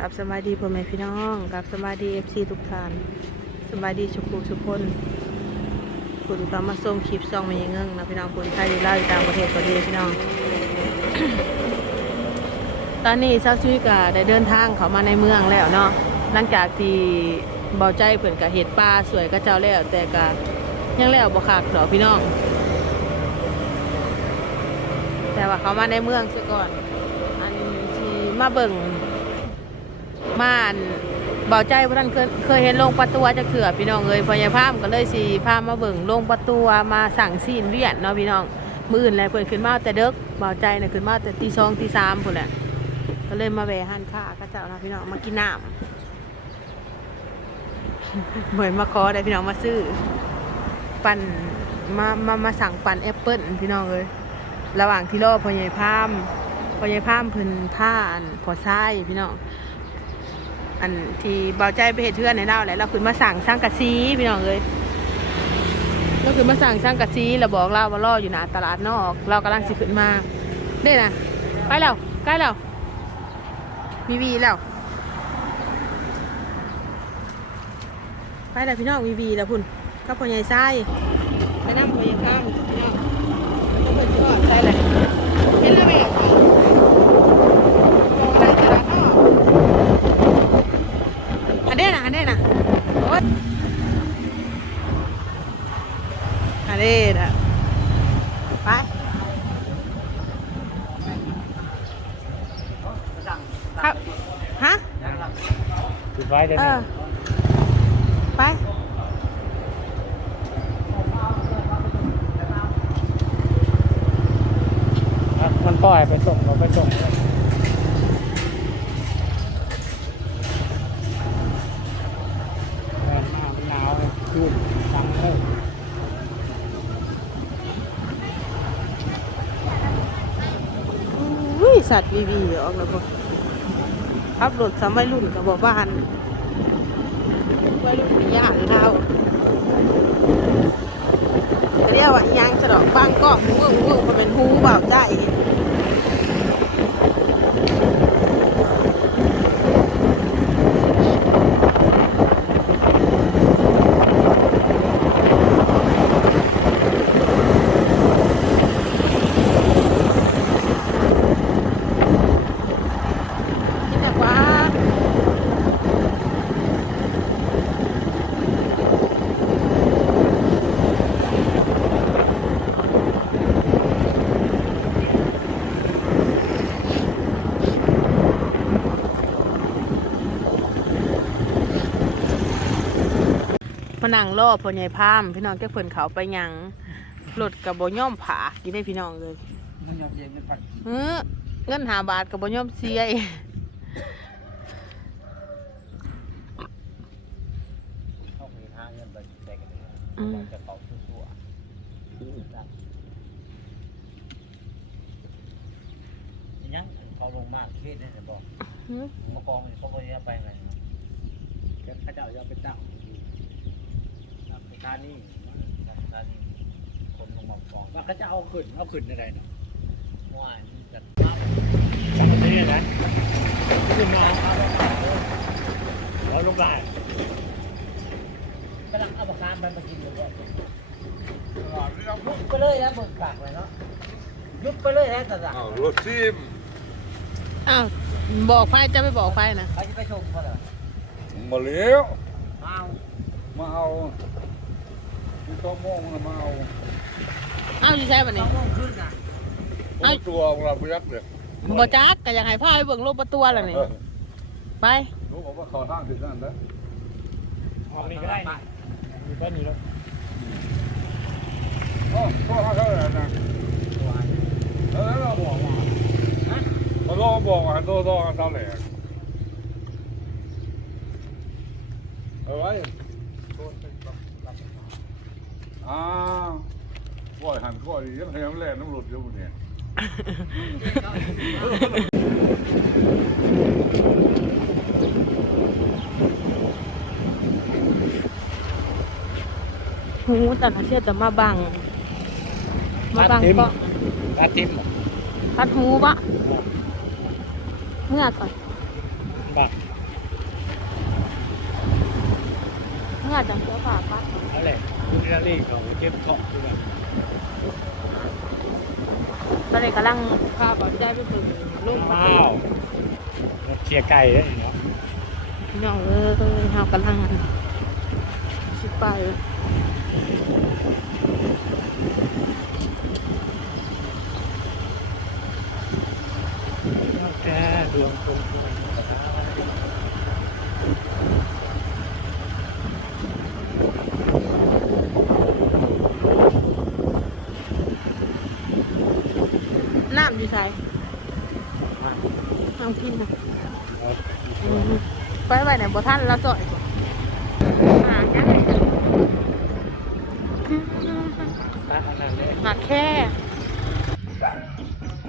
กับสบาดีพ่อแม่พี่น้องกับสบาดีเอฟซีทุกท่านสบาดีชุกทุกคนคุณก็มาส่งคลิปซองมาอย่างเงิ่งนะพี่น้องคุณไทยดีเล่าอยู่ต่างประเทศก็ดีพี่น้อง ตอนนี้เช้าชุยกาได้เดินทางเขามาในเมืองแล้วเนาะหลังจากที่เบาใจเพิ่นกับเห็ดปลาสวยก็เจ้าแล้ว แต่ก็ยังแล้วบ่คักดอกพี่น้อง แต่ว่าเขามาในเมืองซะก่อน อันที่มาเบิ่ง ม่านเบาใจว่าท่านเคยเคยเห็นโรงประตูจะเขือพี่น้องเลยพอยาพามก็เลยสิพามาเบิ่งโรงประตูมาสั่งซีนเวียดเนาะพี่น้องมืออื่นแหละเพิ่นขึ้นมาแต่เด็กเบาใจน่ะขึ้นมาแต่ตีสองตีสามพุ่นแหละก็เลยมาแวะห้านค้าก็เจ้านะพี่น้องมากินน้ำเหมือนมาขอได้พี่น้องมาซื้อ ปั่นมามามาสั่งปั่นแอปเปิ้ลพี่น้องเลยระหว่างที่รอพญ่พามพญ่พามเพิ่นผ้าอันพอซ้พี่น้อง อันที่เบาใจไปเห็ดเทือนในเล่าแหละเราขึ้นมาสั่งสร้างกะซีพี่น้องเลยเราขึ้นมาสั่งสร้างกะซีเราบอกเราว่ารออยู่หนาตลาดนอก เรากำลังสิขึ้นมาเด้นะไปแล้วใกล้แล้วมีวีแล้วไปแล้วพี่น้องมีวีแล้วพุ่นก็พอใหญ่ซ้ายไปนั่งพอใหญ่พามพี่น้อง จะเป็นยอดใช่เลยเห็นแล้วแม่ค่ะมองอะไรแต่ละข้ออันเนี้ยนะอันเนี้ยนะโอ๊ยอันเนี้ยนะไปครับฮะ ปิดไว้ได้เอไหมอ ไป อะมันปล่อยไปส่งเราไปส่งเลยเออหน้ามันหนาวเลยยืดตังเลย อุ้ยสัตว์วีวีออกแล้วบ่ ขับรถสมัยรุ่นกับบ่บ้านวัยรุ่นย่านเราเรียกว่ายังสะดอกบางกอกหูหูเขาเป็นหูเบาใจนี่แต่ว่ามา นั่งรอพ่อใหญ่พามพี่น้องแกเพิ่นเขาไปหยังรถกับบ่ย่อมผากินได้พี่น้องเลยมันยอมเย็นมันปัดเฮ้อเงินหาบาทกับบ่ย่อมเสียอีกเข้าไปหาเงินไปแจกกันเลยอืมจะเป่าชั่วๆยังเขาลงมากเคสเนี่ยจะบอกหือมากองเขาบอกจะไปไงพระเจ้าจะไปตั้ง สถานีสถานีคนลงมากองว่าเขาจะเอาขึ้นเอาขึ้นอะไรเนาะว่านี่จะสั่งนี่นะขึ้นมาเอาเอาลงได้กำลังเอาปากกาไปมากินเลยยุบไปเลยนะเบิกปากเลยเนาะยุบไปเลยนะแต่ละอ้าวรถซิมอ้าวบอกไฟจะไม่บอกไฟนะเขาจะไปชมเขาเหรอมาเลี้ยวเอามาเอา ที่ต้องมองนะมาเอาอ้าวอยู่ใช่ปะต้นี่องขึ้นนะเอาตัวของเราไปยักเลยบ่จักก็อยากให้พาไปเบิ่งโลกประตูแล้วนี่เออไปรู้บอกว่าเขาทางถึงนั่นนะออกนี่ก็ได้นี่อยู่บ้านนี้แล้วโอ้โทษเขาเลยนะแล้วเราบอกว่าเขาลองบอกว่าโตโตกันเท่าไหร่เอาไว้ อ้วก้อยหันก้อยยังแหมแหลนน้ำหลุดอยู่เนี่ย หูแต่เขาเชื่อจะมาบัง มาบังก็ตัดทิมบ่พัดหูปะเมื่อก่อนบัก เมื่อจังเสือฝ่าปะ คุณนาลีเขาเก็บของด้วยกันตอนนี้กำลังพาบอลใจไปถึงลุงประอ้าตูวเคลียร์ไก่ได้เนาะพี่น้องเออเฮากำลังสิไปแกดวงคนคนได้ น้ำอยู่ ใส่น้ำกินนะอืมไปไว้ไหนบ่ท่านเราจ่อยบ่หาจังเลยตาขนาดนี้หาแค่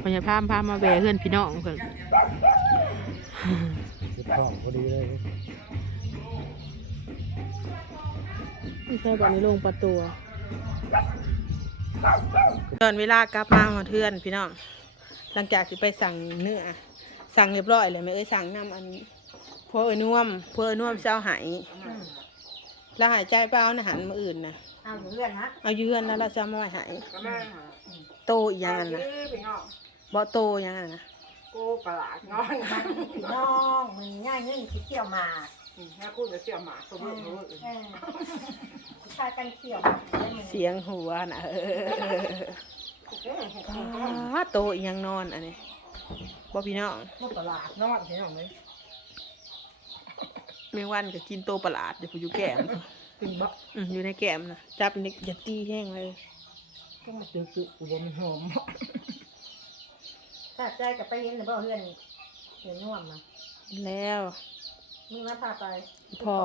พยาพามพามาแวะเพื่อนพี่น้องเพิ่นคือของพอดีเลยไม่ใช่บ่นี้ลงประตูตอนเวลากลับมาหอเทือนพี่น้อง หลังจากที่ไปสั่งเนื้อสั่งเรียบร้อยเลยไม่เอ้ยสั่งน้ำอันพวกเอ้ยน่วมพวกเอ้ยน่วมเจ้าหายแล้วหายใจเปล่านะหันมาอื่นนะเอาอยู่เรื่อนฮะเอาเยือนแล้วเราจะมาไว้หายก็แม่หาโตอีกอย่างนั้นนะพี่น้องบ่โตอีกอย่างนั้นนะกูประหลาดน้องพี่น้องมันง่ายเงินที่เกี่ยวมาแม่พูดจะเสี่ยวหมาตัวเบิ่งตัวเบิ่งเออชายกันเกี่ยวมาได้มันเสียงหัวนะเออ โตอีกอย่างนอนอันนี้บ่พี่น้องลูกประหลาดนอนพี่น้องเลยแมงวันก็กินโตประหลาดเดี๋ยวอยู่แก้มกินบ่อืมอยู่ในแก้มนะจับนี่อย่าตีแห้งเลยก็มาตึกตึกกูบ่มันหอมถ้าใจกับไปเห็นหรือเปล่าเพื่อนเห็นน่วมนะแล้วมึงมาพาไปพอ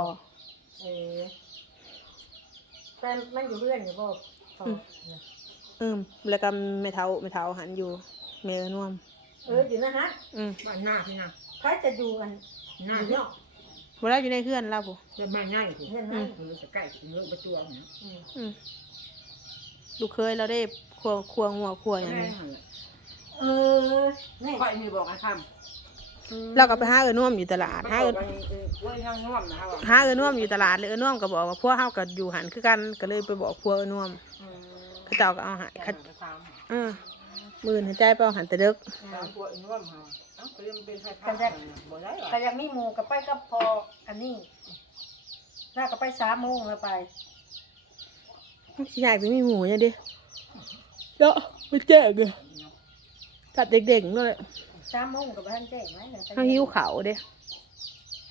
เออแต่มันอยู่เพื่อนอยู่บ่พอ อืมแล้วก็ไม่เท้าไม่เท้าหันอยู่เมลน่วมเอออยู่นะฮะอืมบ้านหน้าพี่นะใครจะอยู่อันหน้าอยู่เนี่ยเนาะเวลาอยู่ในเพื่อนเราปุ๊จะแม่ง่ายกูเพื่อนอืนะมเออจะใกล้ถึงเรื่องประจวบเนี่ยอืมอืมลูกเคยเราได้ครัวครัวงัวครัวอย่างแม่นี้หันแหละเออนี่ค่อยมีบอกไอ้คเราก็ไปหาเออน่วมอยู่ตลาดำหาเอเออเว้ยนั่งน่วมนะครับหาเออน่วมอยู่ตลาดเลยเออน่วมก็บอกว่าพวกเฮาก็อยู่หันคือกันก็เลยไปบอกพวกเออน่วมเขา เจ้าก็เอาใหายขัเขาดตามอืมมื่นหายใจไปเอาหันแต่เด็กตามพวกน่วมฮะเอ้าเรียนเป็นใครพักบ่ได้หรอก็ยังมีหมูกับไปกับพออันนี้น่าก็ไปสามโมงแล้วไปใหญ่ไปมีหมูยังดิเนาะไปแจ้งเลยตัดเด็กๆด้วยสามโมงกับท่านแจ้งไหมนี่ยเขาหิวเขาเด้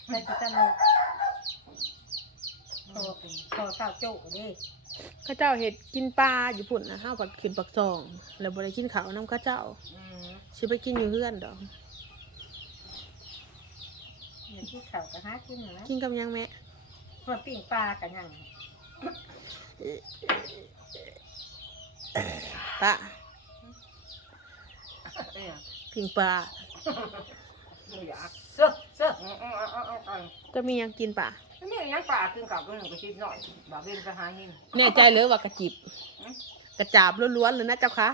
ไปที่กันพอพอข้าวโจ๊กดิเข้าเจ้าเห็ดกินปลาอยู่พุ่นนะห้าปัดขึ้นปักซอง แล้วบ่ได้กินข้าวน้ำเข้าเจ้าอืมสิไปกินอยู่เฮือนดอกเดี๋ยวที่เขาก็หากินนะกินกับหยังแม่มาปิ้งปลากันยังปะเนี่ยพิงปลาไม่อยากเสื้อ เสื้อเอาเอาเอาเอาเอาจะมีหยังกินปะไม่ยังป่าขึ้นกับเรื่องกระชิบหน่อยบาเบนไปหาหินแน่ใจเลยว่ากระจิบกระจาบล้วนๆเลยนะเจ้าคะ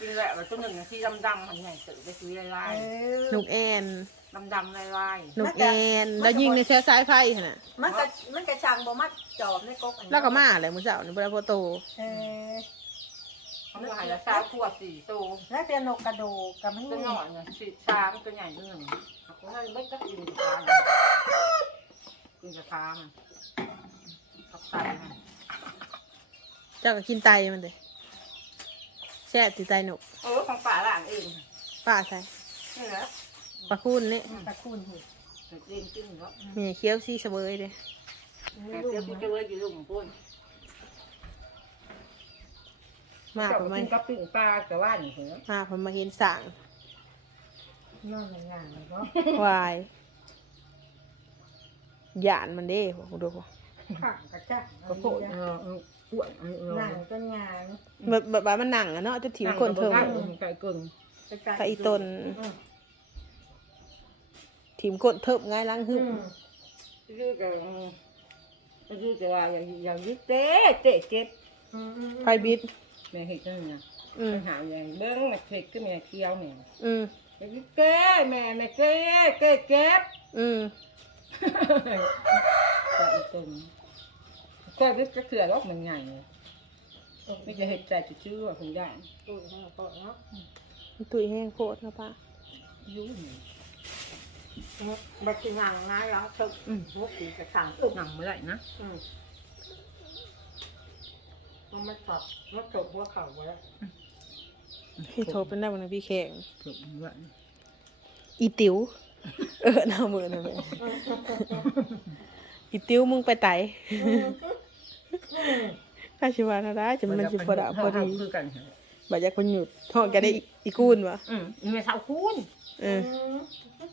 กินแหละแล้วตัวหนึ่งที่ดำๆมันใหญ่ตื่นไปซื้อลายเออหนุกแอนๆดำๆลายหนุกแอนแล้วยิงในแช่สายไฟหั่นน่ะมันก็มันก็ช่างบ่มัดจอบในกกอันนี้แล้วก็มาเลยมื้อเช้านี่บ่ได้พอโตเออ ๆเขาก็หายละสามขวดสี่ตัวแล้วเตียนกกระโดกกับมันตัวหน่อยเนี่ยสี่สามตัวใหญ่ตัวหนึ่งเขาให้ไม่ก็กินกับคากินกับคามันขับไตมันเจ้าก็กินไตมันเด้แช่ติไตหนุกเออของป่าหลังเองป้าใส่นี่แหละปลาคูนนี่ตะคูนหิเองกินเนาะมีเคี้ยวซี่เสวยเด้แต่เจ้าพี่จะไว้กินลูกของปุ้น มาผมมากินกับปิ้งปลาแต่ว่าอย่างเงี้ยมาผมมาเห็นสั่งนอนอย่างงานเลยก็วายหยานมันเด้ผมดูบ่ขังกระจ้าก็โผล่เออเอออ้วนเออเออหนังต้นงานแบบแบบว่ามันหนังอะเนาะจะถิ่มคนเทิงไก่กึ่งไก่ตนถิ่มคนเทิบง่ายล้างหึอืมมยืดกันยืดแต่ว่าอย่างอย่างยืดเตะเตะเจ็บอืมอืมไฟบิด แม่เห็ดนั่นนะอืมปัญหาอย่างเบิ้งแม่เห็ดก็แม่เคี้ยวแม่อืมยืดเตะแม่แม่เตะเตะเจ็บ อืมก็อีกตึงก็รึกจะเถื่อรอกมันใหญ่ไม่จะเห็ดใจจะชื่อว่าผมได้ตู้ให้เราก็เนาะตุยแห้งโพดนะป้ายุ่งบัดสิงางนะแล้วตึกอืมหัวปีกระสังอึกหนังเมื่อไหร่นะ อืม มันมาตอบมันจบหัวเข่าไว้แล้วพี่โทรเป็นได้วันนั้นพี่แข่งถูกเมื่ออีติ๋วเออหน้ามือนะแม่อีติ๋วมึงไปไตข้าชิวานะได้จะมันสิพอดะพอดีคือกันบัดอยากคนหยุดห้องแกได้อีอีกูนวะอืมนี่ไม่เท่าคูณเออ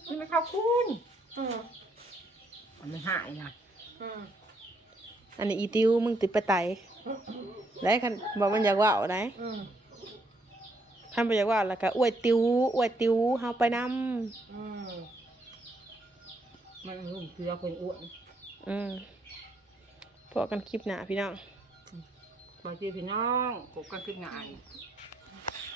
นี่ไม่เท่าคูณอืมมันไม่หายนะอืมอันนี้อีติ๋วมึงติดไปไต แล้วคันบอกมันอยากว่าเอาไหนอืมท่านไปอยากว่าแล้วก็อวยติ๋วอวยติ๋วเฮาไปนำอืมมันรุ่มเกลือคนอ้วนอืมพอกันคลิปหน้าพี่น้อง บางทีพี่น้องกบกันขึ้นงาน